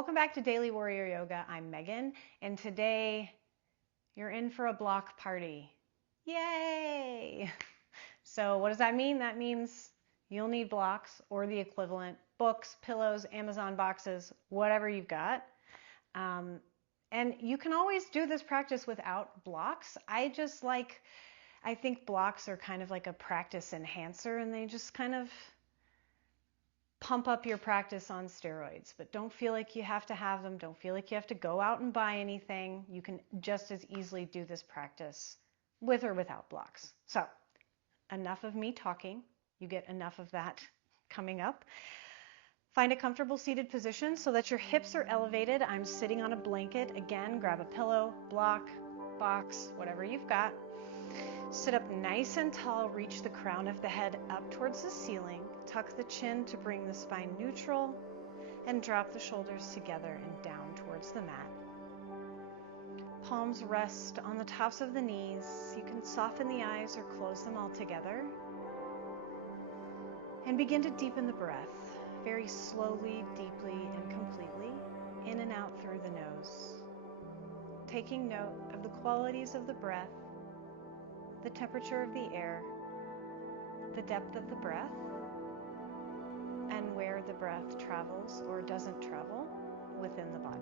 Welcome back to Daily Warrior Yoga. I'm Megan, and today you're in for a block party. Yay! So what does that mean? That means you'll need blocks or the equivalent, books, pillows, Amazon boxes, whatever you've got. And you can always do this practice without blocks. I think blocks are kind of like a practice enhancer, and they just kind of pump up your practice on steroids, but don't feel like you have to have them. Don't feel like you have to go out and buy anything. You can just as easily do this practice with or without blocks. So enough of me talking. You get enough of that coming up. Find a comfortable seated position so that your hips are elevated. I'm sitting on a blanket. Again, grab a pillow, block, box, whatever you've got. Sit up nice and tall, reach the crown of the head up towards the ceiling, tuck the chin to bring the spine neutral, and drop the shoulders together and down towards the mat. Palms rest on the tops of the knees. You can soften the eyes or close them all together. And begin to deepen the breath, very slowly, deeply, and completely, in and out through the nose. Taking note of the qualities of the breath, the temperature of the air, the depth of the breath, and where the breath travels or doesn't travel within the body.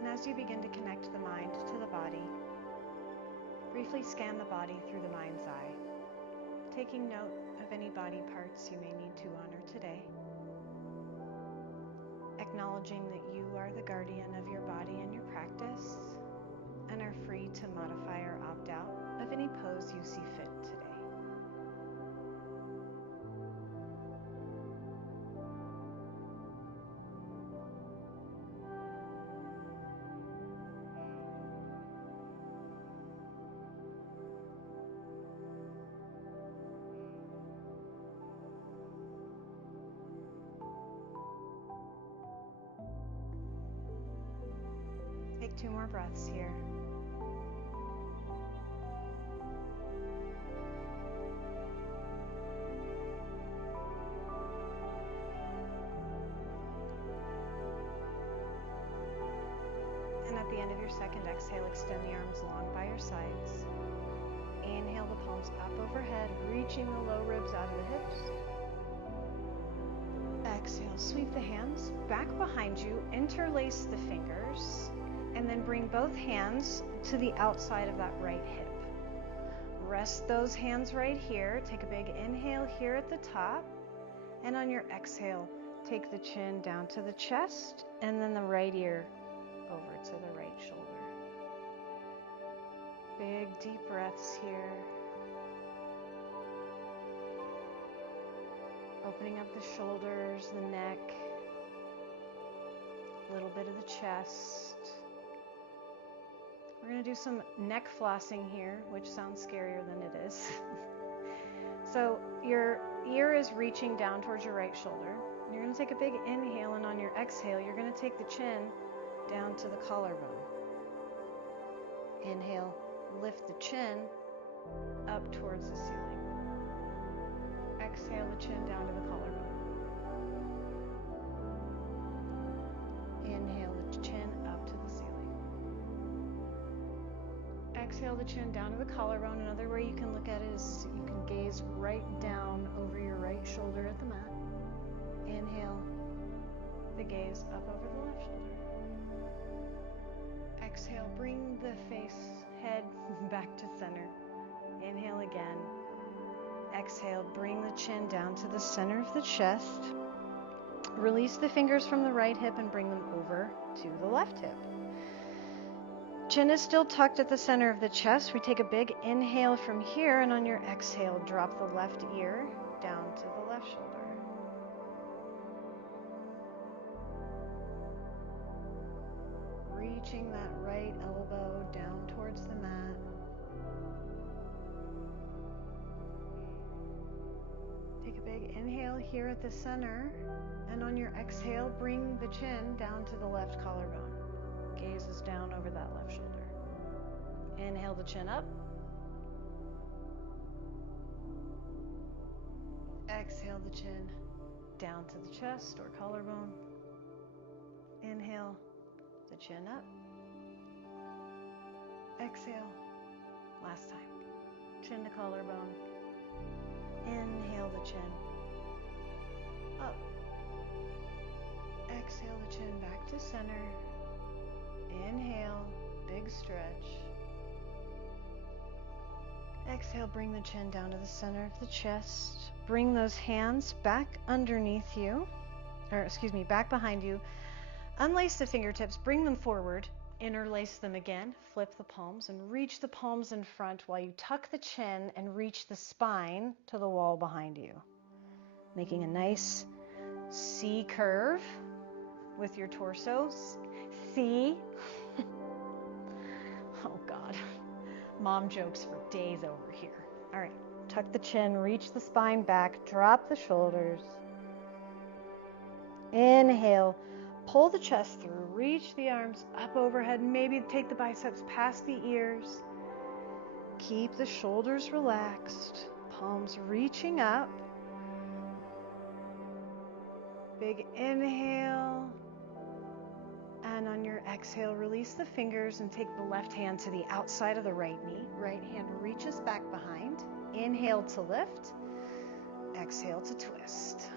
And as you begin to connect the mind to the body, briefly scan the body through the mind's eye, taking note of any body parts you may need to honor today, acknowledging that you are the guardian of your body and your practice, and are free to modify or opt out of any pose you see fit today. Take 2 more breaths here. And at the end of your second exhale, extend the arms long by your sides. Inhale the palms up overhead, reaching the low ribs out of the hips. Exhale, sweep the hands back behind you, interlace the fingers, and then bring both hands to the outside of that right hip. Rest those hands right here. Take a big inhale here at the top, and on your exhale, take the chin down to the chest, and then the right ear over to the right shoulder. Big deep breaths here. Opening up the shoulders, the neck, a little bit of the chest. We're going to do some neck flossing here, which sounds scarier than it is. So your ear is reaching down towards your right shoulder. You're going to take a big inhale, and on your exhale, you're going to take the chin down to the collarbone. Inhale, lift the chin up towards the ceiling. Exhale the chin down to the collarbone. Inhale the chin up to the ceiling. Exhale the chin down to the collarbone. Another way you can look at it is you can gaze right down over your right shoulder at the mat. Inhale the gaze up over the left shoulder. Exhale, bring the head back to center. Inhale again. Exhale, bring the chin down to the center of the chest. Release the fingers from the right hip and bring them over to the left hip. Chin is still tucked at the center of the chest. We take a big inhale from here, and on your exhale, drop the left ear down to the left shoulder. Reaching that right elbow down towards the mat. Take a big inhale here at the center, and on your exhale, bring the chin down to the left collarbone. Gaze is down over that left shoulder. Inhale the chin up. Exhale the chin down to the chest or collarbone. Inhale the chin up. Exhale. Last time. Chin to collarbone. Inhale the chin up. Exhale the chin back to center. Inhale, big stretch. Exhale, bring the chin down to the center of the chest. Bring those hands back underneath you, back behind you. Unlace the fingertips, bring them forward. Interlace them again, flip the palms, and reach the palms in front while you tuck the chin and reach the spine to the wall behind you. Making a nice C curve with your torso. C. Oh God, mom jokes for days over here. All right, tuck the chin, reach the spine back, drop the shoulders. Inhale. Pull the chest through, reach the arms up overhead, maybe take the biceps past the ears. Keep the shoulders relaxed, palms reaching up. Big inhale. And on your exhale, release the fingers and take the left hand to the outside of the right knee. Right hand reaches back behind. Inhale to lift. Exhale to twist.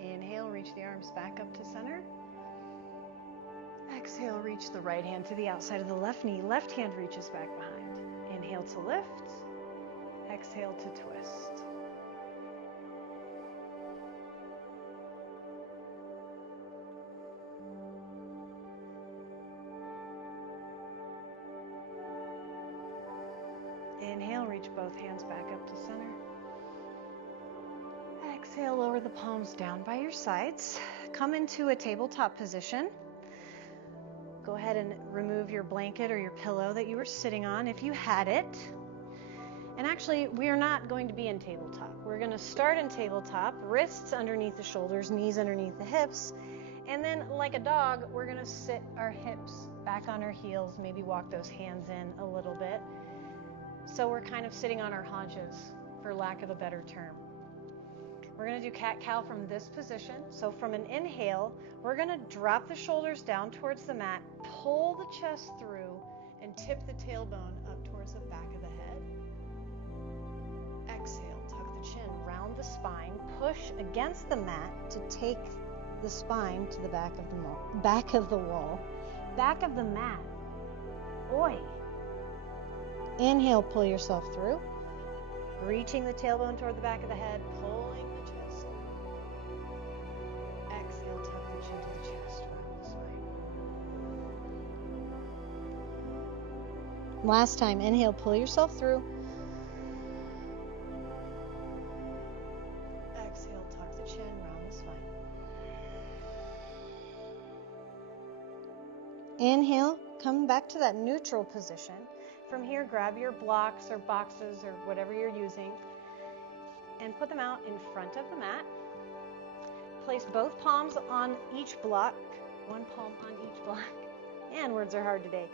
Inhale, reach the arms back up to center. Exhale, reach the right hand to the outside of the left knee. Left hand reaches back behind. Inhale to lift. Exhale to twist. Inhale, reach both hands back up to center. Exhale, lower the palms down by your sides. Come into a tabletop position. Go ahead and remove your blanket or your pillow that you were sitting on if you had it. And actually, we're not going to be in tabletop. We're going to start in tabletop, wrists underneath the shoulders, knees underneath the hips. And then, like a dog, we're going to sit our hips back on our heels, maybe walk those hands in a little bit. So we're kind of sitting on our haunches, for lack of a better term. We're going to do cat-cow from this position. So from an inhale, we're going to drop the shoulders down towards the mat, pull the chest through, and tip the tailbone up towards the back of the head. Exhale, tuck the chin, round the spine, push against the mat to take the spine to the back of the wall. Back of the mat. Oi. Inhale, pull yourself through. Reaching the tailbone toward the back of the head, pulling the chest. Exhale, tuck the chin to the chest, round the spine. Last time, inhale, pull yourself through. Exhale, tuck the chin, round the spine. Inhale, come back to that neutral position. From here, grab your blocks or boxes or whatever you're using and put them out in front of the mat. Place both palms on each block, one palm on each block. And words are hard today.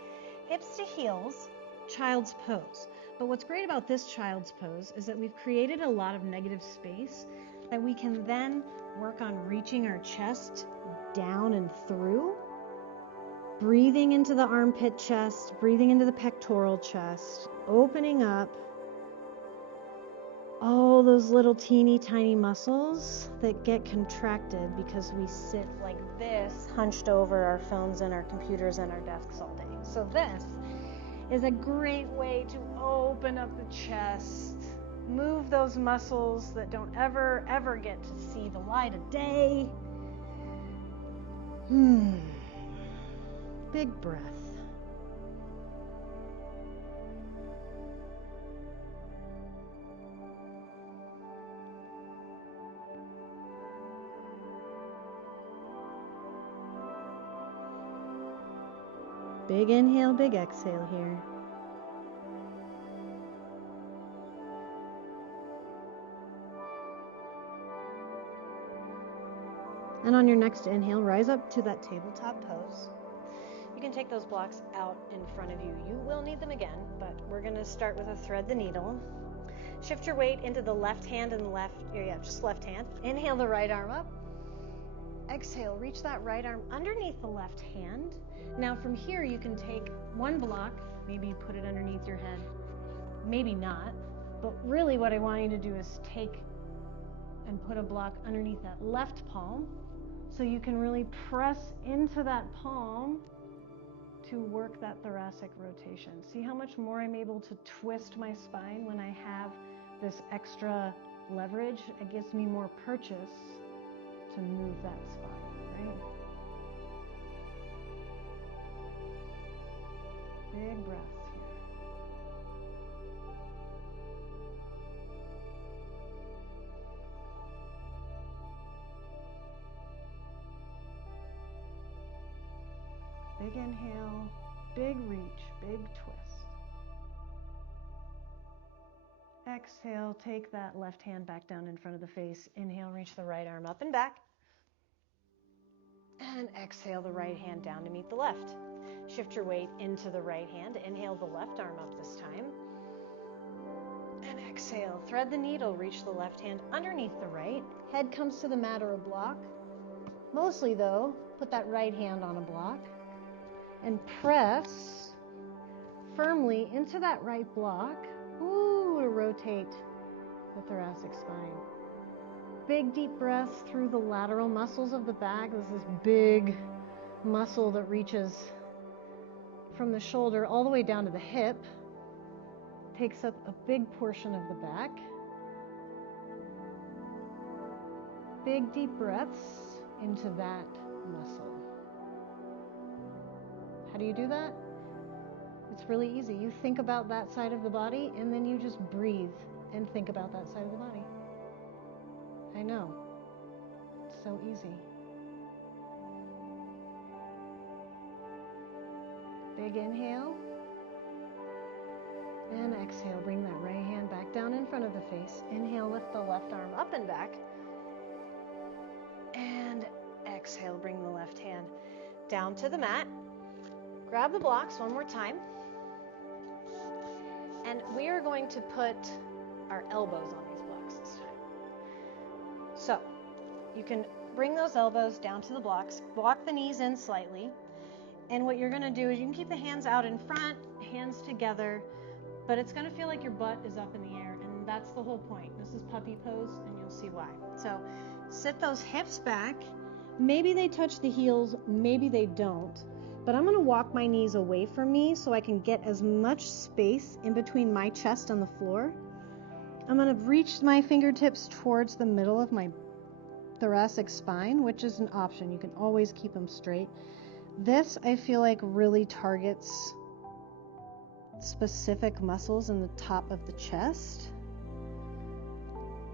Hips to heels, child's pose. But what's great about this child's pose is that we've created a lot of negative space that we can then work on reaching our chest down and through. Breathing into the armpit chest, breathing into the pectoral chest, opening up all those little teeny tiny muscles that get contracted because we sit like this, hunched over our phones and our computers and our desks all day. So this is a great way to open up the chest, move those muscles that don't ever get to see the light of day. Big breath. Big inhale, big exhale here. And on your next inhale, rise up to that tabletop pose. You can take those blocks out in front of you. You will need them again, but we're going to start with a thread the needle. Shift your weight into the left hand and just left hand. Inhale the right arm up. Exhale, reach that right arm underneath the left hand. Now from here you can take one block, maybe you put it underneath your head, maybe not, but really what I want you to do is take and put a block underneath that left palm so you can really press into that palm to work that thoracic rotation. See how much more I'm able to twist my spine when I have this extra leverage? It gives me more purchase to move that spine, right? Big breaths here. Big inhale, big reach, big twist. Exhale, take that left hand back down in front of the face. Inhale, reach the right arm up and back. And exhale the right hand down to meet the left. Shift your weight into the right hand. Inhale the left arm up this time. And exhale, thread the needle, reach the left hand underneath the right. Head comes to the mat or a block. Mostly though, put that right hand on a block and press firmly into that right block. To rotate the thoracic spine. Big deep breaths through the lateral muscles of the back. This is big muscle that reaches from the shoulder all the way down to the hip. Takes up a big portion of the back. Big deep breaths into that muscle. How do you do that? It's really easy. You think about that side of the body and then you just breathe and think about that side of the body. I know. It's so easy. Big inhale. And exhale. Bring that right hand back down in front of the face. Inhale, lift the left arm up and back. And exhale, bring the left hand down to the mat. Grab the blocks one more time. And we are going to put our elbows on these blocks this time. So you can bring those elbows down to the blocks, walk the knees in slightly, and what you're going to do is you can keep the hands out in front, hands together, but it's going to feel like your butt is up in the air, and that's the whole point. This is puppy pose, and you'll see why. So sit those hips back. Maybe they touch the heels, maybe they don't. But I'm going to walk my knees away from me so I can get as much space in between my chest and the floor. I'm going to reach my fingertips towards the middle of my thoracic spine, which is an option. You can always keep them straight. This, I feel like, really targets specific muscles in the top of the chest.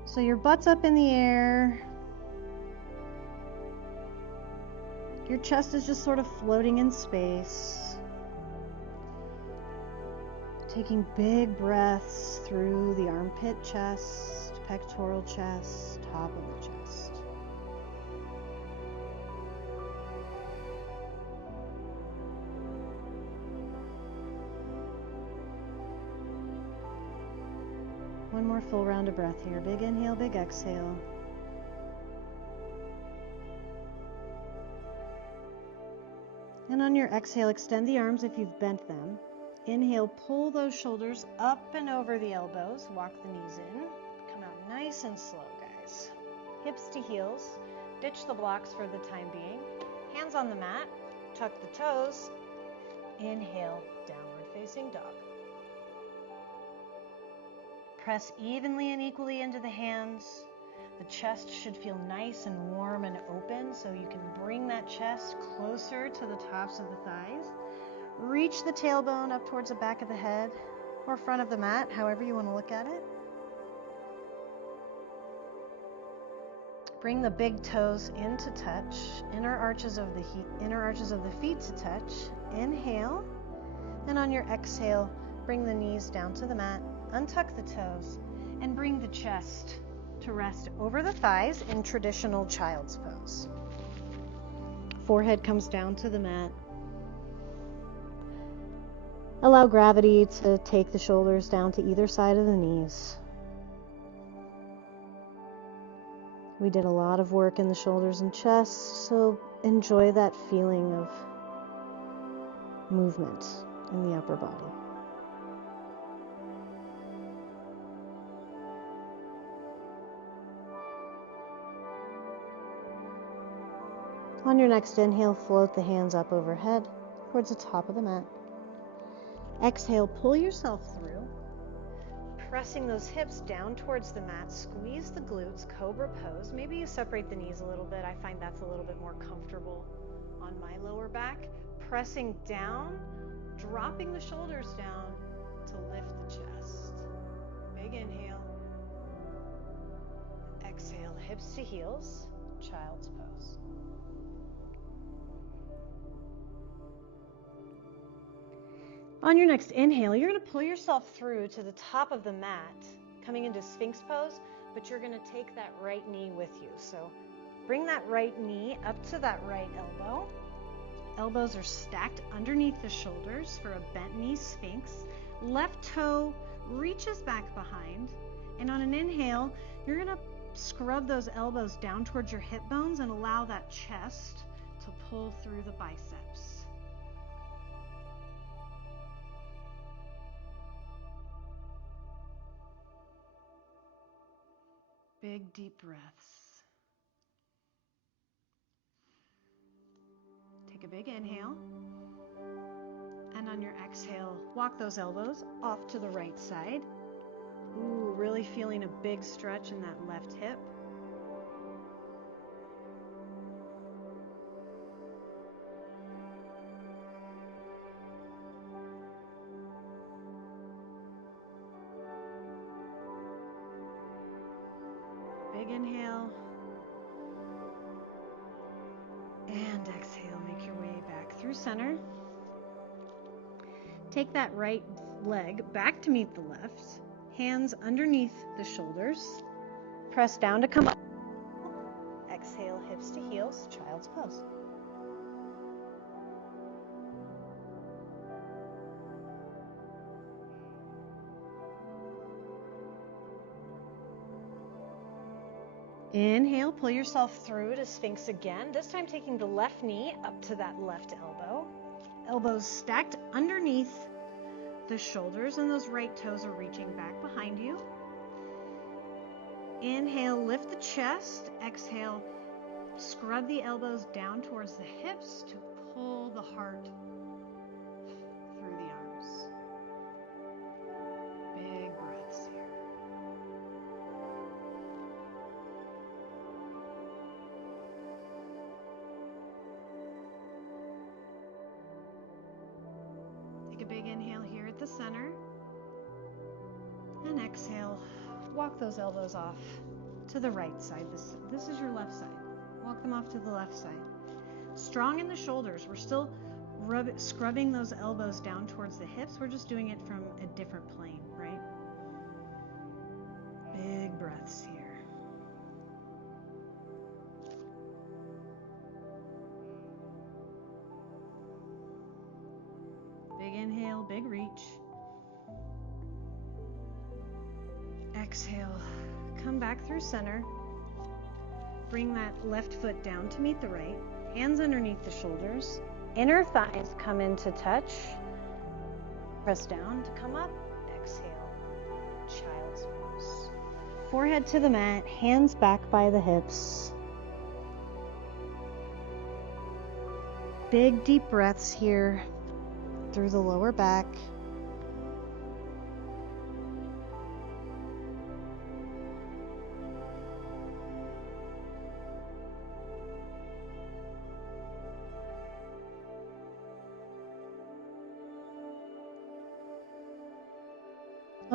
So your butt's up in the air. Your chest is just sort of floating in space. Taking big breaths through the armpit chest, pectoral chest, top of the chest. One more full round of breath here. Big inhale, big exhale. And on your exhale, extend the arms if you've bent them. Inhale, pull those shoulders up and over the elbows. Walk the knees in. Come out nice and slow, guys. Hips to heels. Ditch the blocks for the time being. Hands on the mat. Tuck the toes. Inhale, downward facing dog. Press evenly and equally into the hands. The chest should feel nice and warm and open, so you can bring that chest closer to the tops of the thighs. Reach the tailbone up towards the back of the head or front of the mat, however you want to look at it. Bring the big toes into touch, inner arches of the feet to touch. Inhale, and on your exhale, bring the knees down to the mat, untuck the toes, and bring the chest to rest over the thighs in traditional child's pose. Forehead comes down to the mat. Allow gravity to take the shoulders down to either side of the knees. We did a lot of work in the shoulders and chest, so enjoy that feeling of movement in the upper body. On your next inhale, float the hands up overhead towards the top of the mat. Exhale, pull yourself through, pressing those hips down towards the mat. Squeeze the glutes, cobra pose. Maybe you separate the knees a little bit. I find that's a little bit more comfortable on my lower back. Pressing down, dropping the shoulders down to lift the chest. Big inhale. Exhale, hips to heels, child's pose. On your next inhale, you're going to pull yourself through to the top of the mat, coming into Sphinx pose, but you're going to take that right knee with you. So bring that right knee up to that right elbow. Elbows are stacked underneath the shoulders for a bent knee Sphinx. Left toe reaches back behind, and on an inhale, you're going to scrub those elbows down towards your hip bones and allow that chest to pull through the biceps. Big deep breaths. Take a big inhale. And on your exhale, walk those elbows off to the right side. Ooh, really feeling a big stretch in that left hip. Big inhale. And exhale, make your way back through center. Take that right leg back to meet the left. Hands underneath the shoulders. Press down to come up. Exhale, hips to heels, child's pose. Inhale, pull yourself through to Sphinx again, this time taking the left knee up to that left elbow. Elbows stacked underneath the shoulders, and those right toes are reaching back behind you. Inhale, lift the chest. Exhale, scrub the elbows down towards the hips to pull the heart through the arms. Big breaths here. Take a big inhale here at the center. And exhale, walk those elbows off to the right side. This is your left side. Walk them off to the left side. Strong in the shoulders. We're still scrubbing those elbows down towards the hips. We're just doing it from a different plane, right? Big breaths here. Big inhale, big reach. Exhale, come back through center. Bring that left foot down to meet the right. Hands underneath the shoulders. Inner thighs come into touch. Press down to come up. Exhale, child's pose. Forehead to the mat, hands back by the hips. Big deep breaths here through the lower back.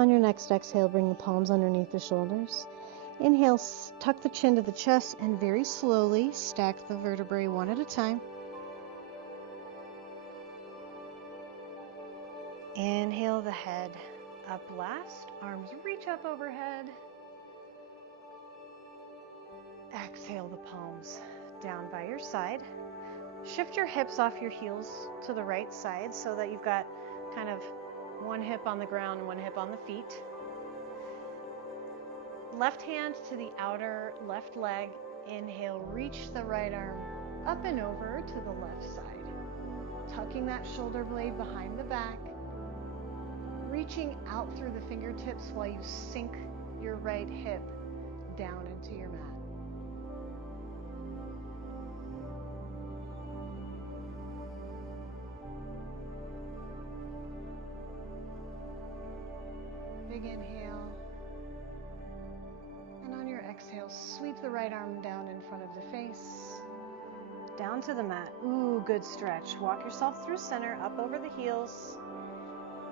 On your next exhale, bring the palms underneath the shoulders. Inhale, tuck the chin to the chest and very slowly stack the vertebrae one at a time. Inhale the head up last, arms reach up overhead. Exhale the palms down by your side. Shift your hips off your heels to the right side so that you've got kind of one hip on the ground and one hip on the feet. Left hand to the outer left leg. Inhale, reach the right arm up and over to the left side. Tucking that shoulder blade behind the back. Reaching out through the fingertips while you sink your right hip down into your mat. Big inhale. And on your exhale, sweep the right arm down in front of the face. Down to the mat. Ooh, good stretch. Walk yourself through center, up over the heels.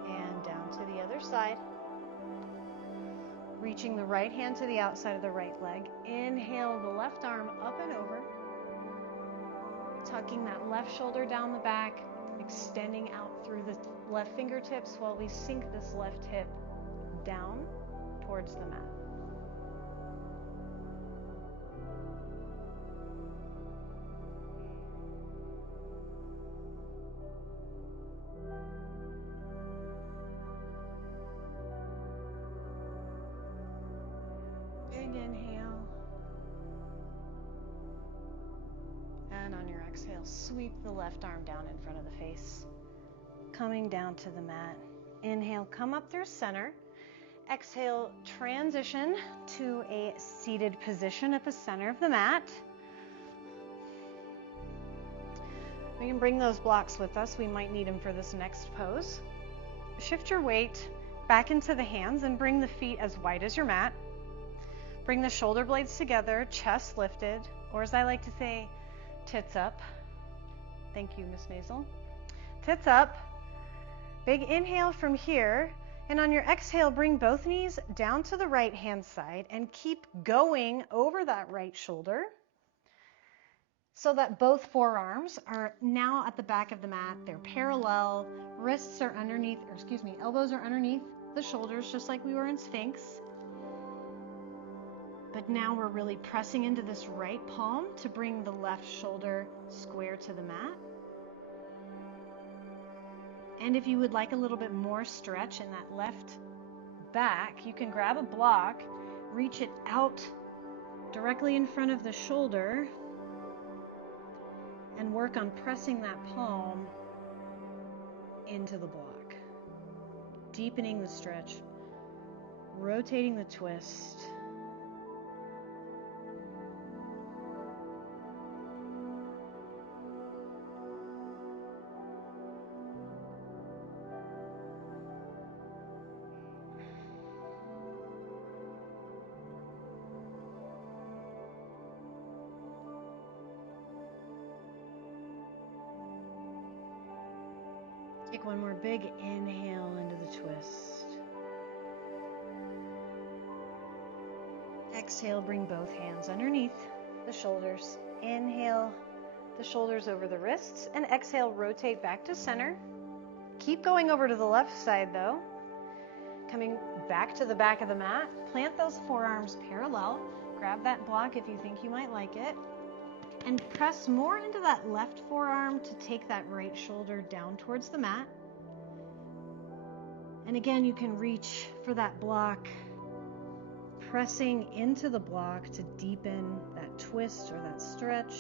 And down to the other side. Reaching the right hand to the outside of the right leg. Inhale the left arm up and over. Tucking that left shoulder down the back. Extending out through the left fingertips while we sink this left hip down towards the mat. Big inhale. And on your exhale, sweep the left arm down in front of the face. Coming down to the mat. Inhale, come up through center. Exhale, transition to a seated position at the center of the mat. We can bring those blocks with us. We might need them for this next pose. Shift your weight back into the hands and bring the feet as wide as your mat. Bring the shoulder blades together, chest lifted, or as I like to say, tits up. Thank you, Miss Maisel. Tits up. Big inhale from here. And on your exhale, bring both knees down to the right hand side and keep going over that right shoulder so that both forearms are now at the back of the mat. They're parallel. Wrists are underneath, elbows are underneath the shoulders, just like we were in Sphinx. But now we're really pressing into this right palm to bring the left shoulder square to the mat. And if you would like a little bit more stretch in that left back, you can grab a block, reach it out directly in front of the shoulder, and work on pressing that palm into the block. Deepening the stretch, rotating the twist. Take one more big inhale into the twist. Exhale, bring both hands underneath the shoulders. Inhale the shoulders over the wrists, and exhale, rotate back to center. Keep going over to the left side though. Coming back to the back of the mat, plant those forearms parallel. Grab that block if you think you might like it. And press more into that left forearm to take that right shoulder down towards the mat. And again, you can reach for that block, pressing into the block to deepen that twist or that stretch.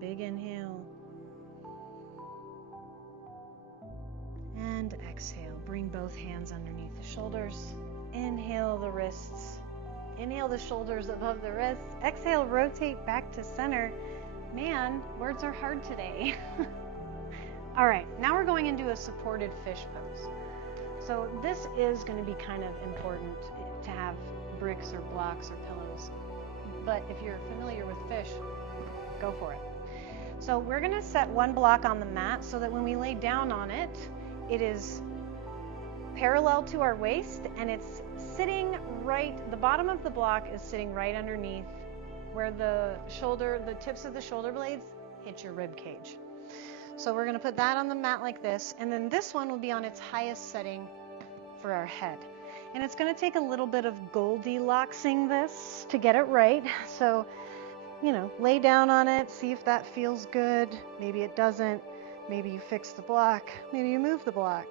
Big inhale. And exhale. Bring both hands underneath the shoulders. Inhale the wrists. Inhale the shoulders above the wrists. Exhale, rotate back to center. Man, words are hard today. All right, now we're going into a supported fish pose. So this is going to be kind of important to have bricks or blocks or pillows. But if you're familiar with fish, go for it. So we're going to set one block on the mat so that when we lay down on it, it is parallel to our waist and it's sitting right, the bottom of the block is sitting right underneath where the tips of the shoulder blades hit your rib cage. So we're going to put that on the mat like this, and then this one will be on its highest setting for our head. And it's going to take a little bit of Goldilocks-ing this to get it right. So, lay down on it, see if that feels good. Maybe it doesn't. Maybe you fix the block. Maybe you move the block.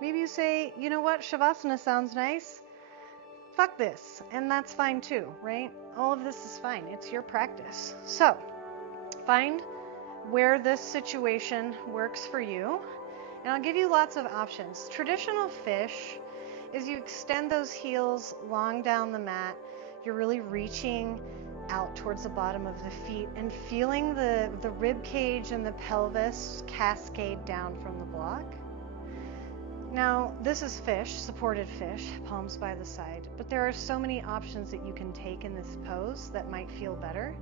Maybe you say, you know what, Shavasana sounds nice. Fuck this. And that's fine too, right? All of this is fine. It's your practice. So, find where this situation works for you, and I'll give you lots of options. Traditional fish is you extend those heels long down the mat. You're really reaching out towards the bottom of the feet and feeling the rib cage and the pelvis cascade down from the block. Now, this is fish, supported fish, palms by the side, but there are so many options that you can take in this pose that might feel better.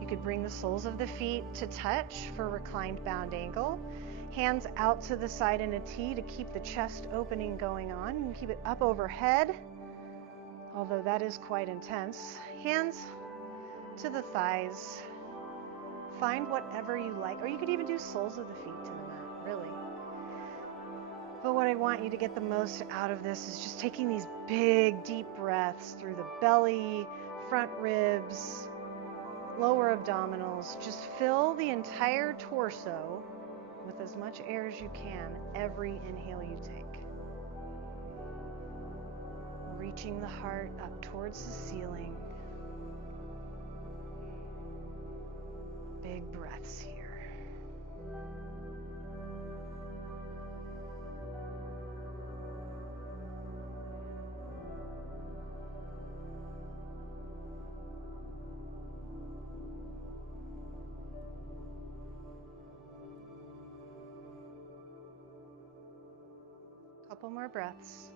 You could bring the soles of the feet to touch for reclined bound angle. Hands out to the side in a T to keep the chest opening going on and keep it up overhead, although that is quite intense. Hands to the thighs. Find whatever you like, or you could even do soles of the feet to the mat, really. But what I want you to get the most out of this is just taking these big, deep breaths through the belly, front ribs, lower abdominals. Just fill the entire torso with as much air as you can every inhale you take. Reaching the heart up towards the ceiling. Big breaths here. Couple more breaths.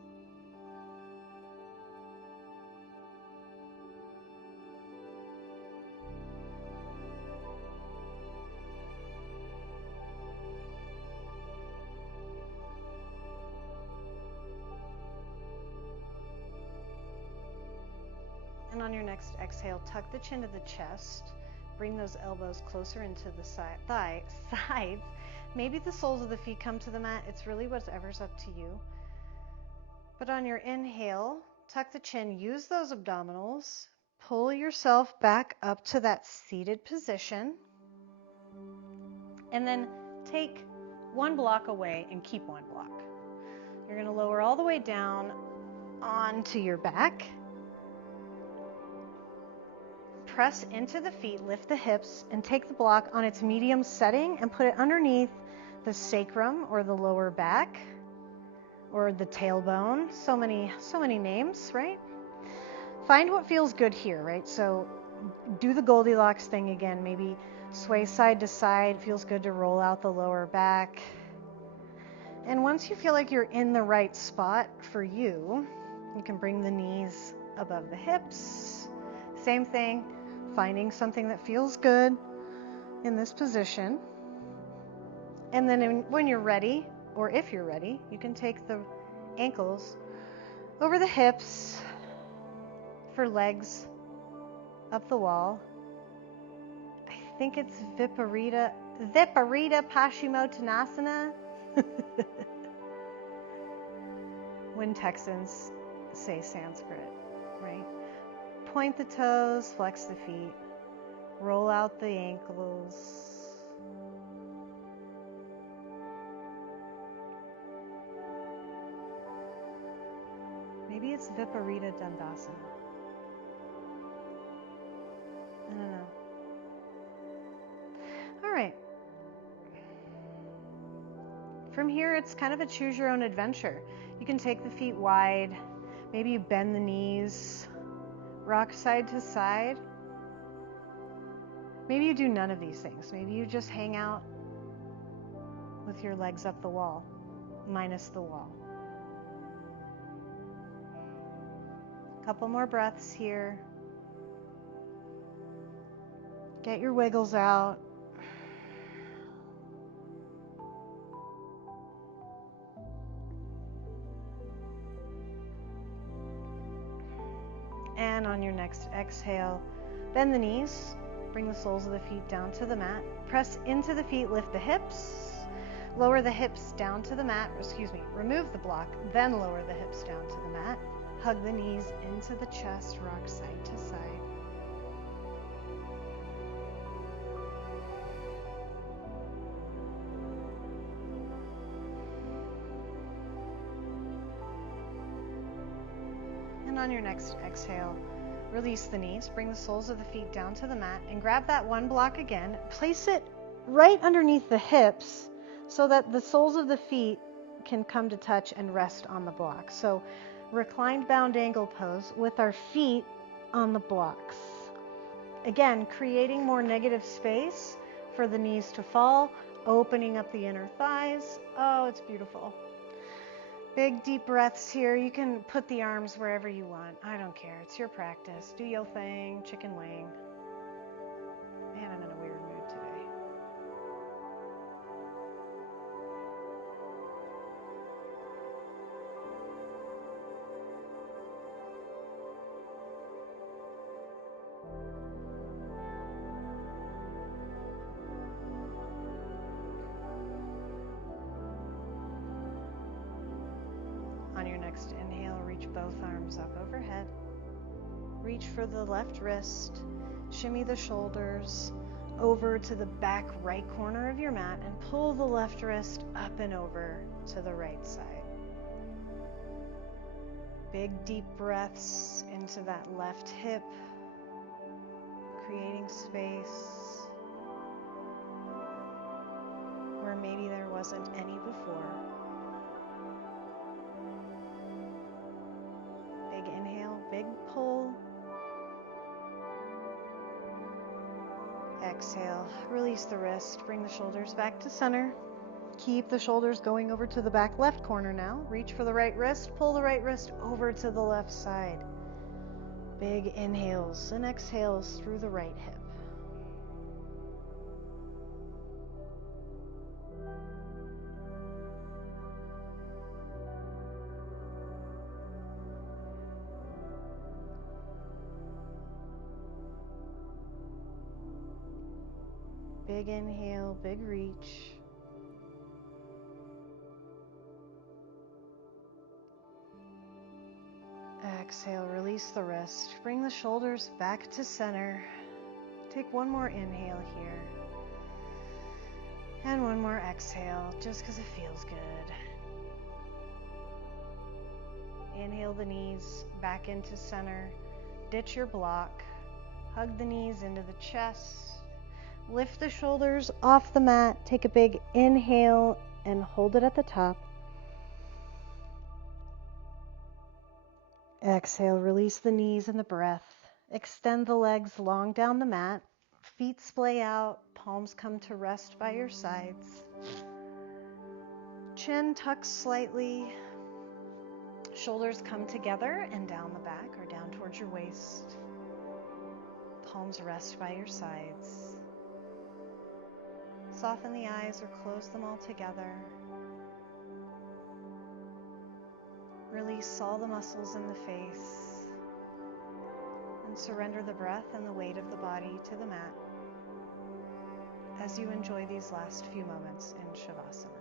And on your next exhale, tuck the chin to the chest. Bring those elbows closer into the sides. Maybe the soles of the feet come to the mat. It's really whatever's up to you. But on your inhale, tuck the chin, use those abdominals, pull yourself back up to that seated position, and then take one block away and keep one block. You're going to lower all the way down onto your back. Press into the feet, lift the hips, and take the block on its medium setting and put it underneath the sacrum or the lower back or the tailbone. So many names, right? Find what feels good here, right? So do the Goldilocks thing again. Maybe sway side to side. Feels good to roll out the lower back. And once you feel like you're in the right spot for you, you can bring the knees above the hips. Same thing, finding something that feels good in this position. And then when you're ready, or if you're ready, you can take the ankles over the hips for legs up the wall. I think it's Viparita Paschimottanasana. When Texans say Sanskrit, right? Point the toes, flex the feet, roll out the ankles. Maybe it's Viparita Dandasana. I don't know. All right. From here, it's kind of a choose your own adventure. You can take the feet wide. Maybe you bend the knees. Rock side to side. Maybe you do none of these things. Maybe you just hang out with your legs up the wall, minus the wall. Couple more breaths here. Get your wiggles out. And on your next exhale, bend the knees, bring the soles of the feet down to the mat, press into the feet, lift the hips, lower the hips down to the mat, remove the block, then lower the hips down to the mat, hug the knees into the chest, rock side to side. And on your next exhale, release the knees, bring the soles of the feet down to the mat, and grab that one block again. Place it right underneath the hips so that the soles of the feet can come to touch and rest on the block. So reclined bound angle pose with our feet on the blocks. Again, creating more negative space for the knees to fall, opening up the inner thighs. Oh, it's beautiful. Big deep breaths here. You can put the arms wherever you want. I don't care. It's your practice. Do your thing. Chicken wing. Man, I'm in a weird mood today. On your next inhale, reach both arms up overhead. Reach for the left wrist. Shimmy the shoulders over to the back right corner of your mat and pull the left wrist up and over to the right side. Big deep breaths into that left hip, creating space where maybe there wasn't any before. Big inhale, big pull. Exhale, release the wrist, bring the shoulders back to center. Keep the shoulders going over to the back left corner now. Reach for the right wrist, pull the right wrist over to the left side. Big inhales and exhales through the right hip. Big inhale, big reach. Exhale, release the wrist. Bring the shoulders back to center. Take one more inhale here. And one more exhale, just because it feels good. Inhale the knees back into center. Ditch your block. Hug the knees into the chest. Lift the shoulders off the mat. Take a big inhale and hold it at the top. Exhale, release the knees and the breath. Extend the legs long down the mat. Feet splay out, palms come to rest by your sides. Chin tucks slightly. Shoulders come together and down the back or down towards your waist. Palms rest by your sides. Soften the eyes or close them all together. Release all the muscles in the face and surrender the breath and the weight of the body to the mat as you enjoy these last few moments in Shavasana.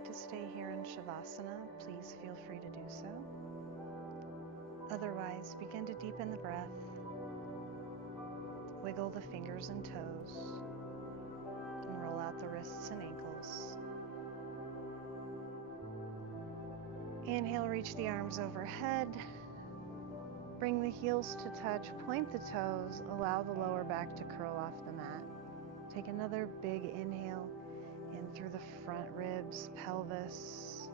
like to stay here in Shavasana, please feel free to do so. Otherwise, begin to deepen the breath. Wiggle the fingers and toes, and roll out the wrists and ankles. Inhale, reach the arms overhead. Bring the heels to touch, point the toes, allow the lower back to curl off the mat. Take another big inhale in through the front ribs, pelvis.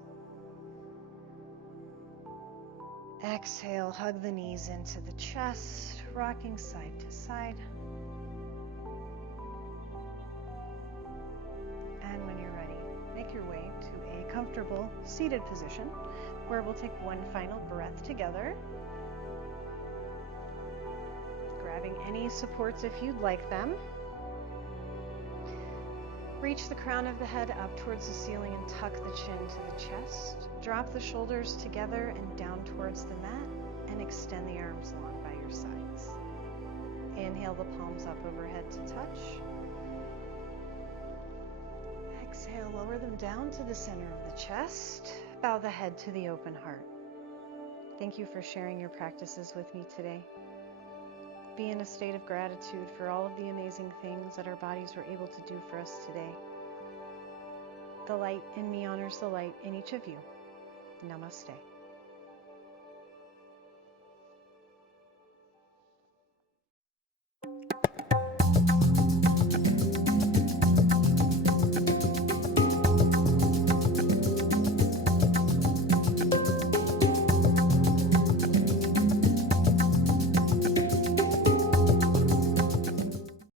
Exhale, hug the knees into the chest, rocking side to side. And when you're ready, make your way to a comfortable seated position where we'll take one final breath together. Grabbing any supports if you'd like them. Reach the crown of the head up towards the ceiling and tuck the chin to the chest. Drop the shoulders together and down towards the mat and extend the arms long by your sides. Inhale the palms up overhead to touch. Exhale, lower them down to the center of the chest. Bow the head to the open heart. Thank you for sharing your practices with me today. Be in a state of gratitude for all of the amazing things that our bodies were able to do for us today. The light in me honors the light in each of you. Namaste.